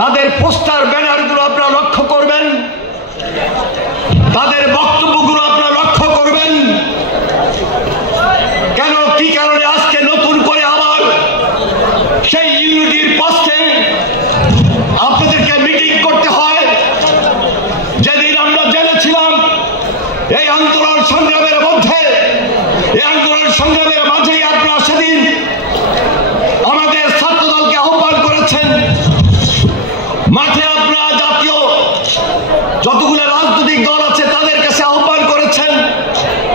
তাদের পোস্টার ব্যানারগুলো আপনারা লক্ষ্য করবেন, তাদের বক্তব্যগুলো আপনারা লক্ষ্য করবেন। কেন, কি কারণে আজকে নতুন করে আবার সেই ইউনিটির পক্ষে আপনাদেরকে মিটিং করতে হয়? যেদিন আমরা জেনেছিলাম এই আন্দোলন সংগ্রামের মধ্যে, এই আন্দোলন সংগ্রামের মাঝেই আপনারা সেদিন আমাদের ছাত্রদলকে আহ্বান করেছেন, মাঠে আপনারা জাতীয় যতগুলো রাজনৈতিক দল আছে তাদের কাছে আহ্বান করেছেন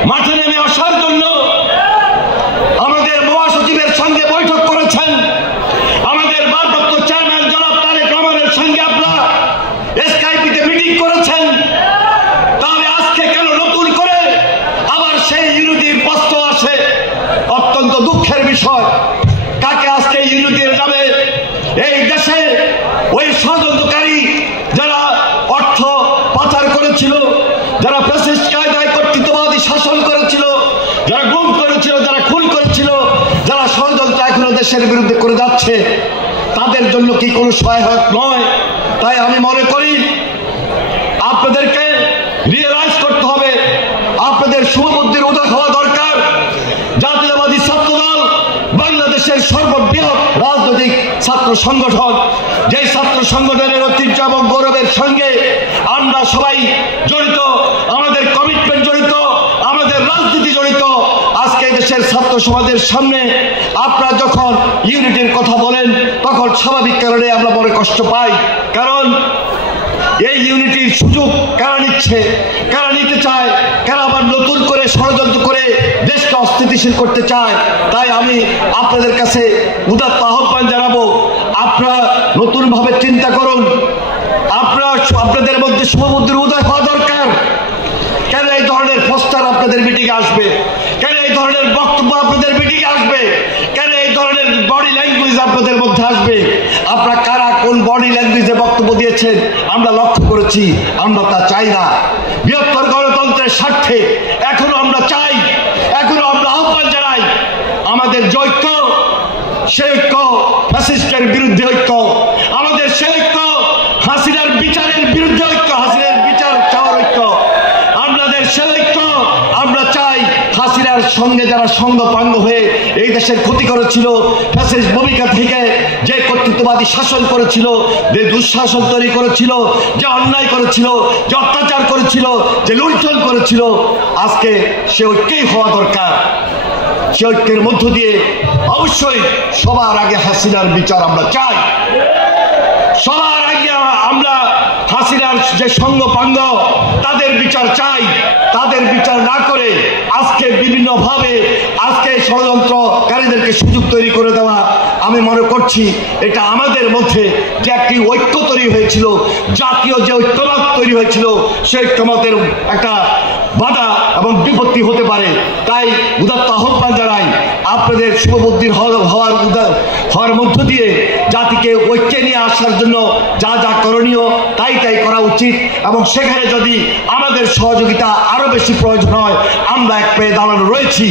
মাঠে নেমে আসার জন্য। আমাদের মহাসচিবের সঙ্গে বৈঠক করেছেন, আমাদের ভারপ্রাপ্ত চেয়ারম্যান জনাব তারেক রহমানের সঙ্গে আপনারা স্কাইপিতে মিটিং করেছেন। তাহলে আজকে কেন নতুন করে আবার সেই ইউনিটির প্রশ্ন আসে? অত্যন্ত দুঃখের বিষয়। কাকে আজকে ইউনিটি যাবে? এই দেশে ওই ষড়যন্ত্রকারী যারা অর্থ পাচার করেছিল, যারা ফ্যাসিস্ট কায়দায় কর্তৃত্ববাদী শাসন করেছিল, যারা গুম করেছিল, যারা খুন করেছিল, যারা ষড়যন্ত্র এখনো দেশের বিরুদ্ধে করে যাচ্ছে, তাদের জন্য কি কোনো সহায়ক নয়? তাই আমি মনে করি আপনাদেরকে রিয়েলাইজ করতে হবে, আপনাদের শুভবুদ্ধির উদয় হওয়া দরকার। জাতীয়তাবাদী ছাত্রদল বাংলাদেশের সর্ববৃহৎ রাজনৈতিক ছাত্র সংগঠন, যে ছাত্র সংগঠনের ঐতিহ্য এবং গৌরবের সঙ্গে আমরা সবাই জড়িত, আমাদের কমিটমেন্ট জড়িত, আমাদের রাজনীতি জড়িত। আজকে দেশের ছাত্র সমাজের সামনে আপনারা যখন ইউনিটির কথা বলেন তখন স্বাভাবিক কারণে আমরা বড় কষ্ট পাই। কারণ এই ইউনিটির সুযোগ কারা নিচ্ছে, কারা নিতে চায়, কারা আবার নতুন করে ষড়যন্ত্র করে দেশকে অস্থিতিশীল করতে চায়। তাই আমি আপনাদের কাছে উদাত্ত আহ্বান জানাবো, আপনারা নতুনভাবে চিন্তা করুন। আপনাদের মধ্যে শুভবুদ্ধির উদয় হওয়া দরকার। কেন এই ধরনের পোস্টার আপনাদের মিটিংয়ে আসবে? কেন এই ধরনের বক্তব্য আপনাদের মিটিংয়ে আসবে? কেন এই ধরনের বডি ল্যাঙ্গুয়েজ আপনাদের মধ্যে আসবে? আপনারা কারা কোন বডি ল্যাঙ্গুয়েজে বক্তব্য দিয়েছেন আমরা লক্ষ্য করেছি। আমরা তা চাই না। বৃহত্তর গণতন্ত্রের স্বার্থে এখনো আমরা চাই, এখনো আমরা আহ্বান জানাই, আমাদের যে ঐক্য, সে ঐক্য ফ্যাসিস্টের বিরুদ্ধে ঐক্য, আমাদের সে ঐক্য হাসিনার বিচারের বিরুদ্ধে ঐক্য, হাসিনার বিচার চাওয়ার ঐক্য, আমাদের সে ঐক্য। আমরা চাই হাসিনার সঙ্গে যারা সঙ্গপাঙ্গ হয়ে এই দেশের ক্ষতি করেছিল, ফ্যাসিস্ট ভূমিকা থেকে যে কর্তৃত্ববাদী শাসন করেছিল, যে দুঃশাসন তৈরি করেছিল, যে অন্যায় করেছিল, যে অত্যাচার করেছিল, যে লুণ্ঠন করেছিল, আজকে সে ঐক্যই হওয়া দরকার। সে ঐক্যের মধ্য দিয়ে অবশ্যই সবার আগে হাসিনার বিচার আমরা চাই। সবার আগে আমরা হাসিনার যে সঙ্গপাঙ্গ তাদের বিচার চাই। তাদের বিচার না করে আজকে বিভিন্নভাবে আজকে ষড়যন্ত্রকারীদেরকে সুযোগ তৈরি করে দেওয়া, আমি মনে করছি এটা আমাদের মধ্যে যে একটি ঐক্য তৈরি হয়েছিল, জাতীয় যে ঐক্যমত তৈরি হয়েছিল, সেই ঐক্যমতের একটা বাধা এবং বিপত্তি হতে পারে। তাই উদাত্ত আহ্বান জানাই, আপনাদের শুভবুদ্ধির হওয়ার মধ্য দিয়ে জাতিকে ঐক্যে নিয়ে আসার জন্য যা যা করণীয় তাই করা উচিত। এবং সেখানে যদি আমাদের সহযোগিতা আরো বেশি প্রয়োজন হয়, আমরা এক পেয়ে দাঁড়ানো রয়েছি।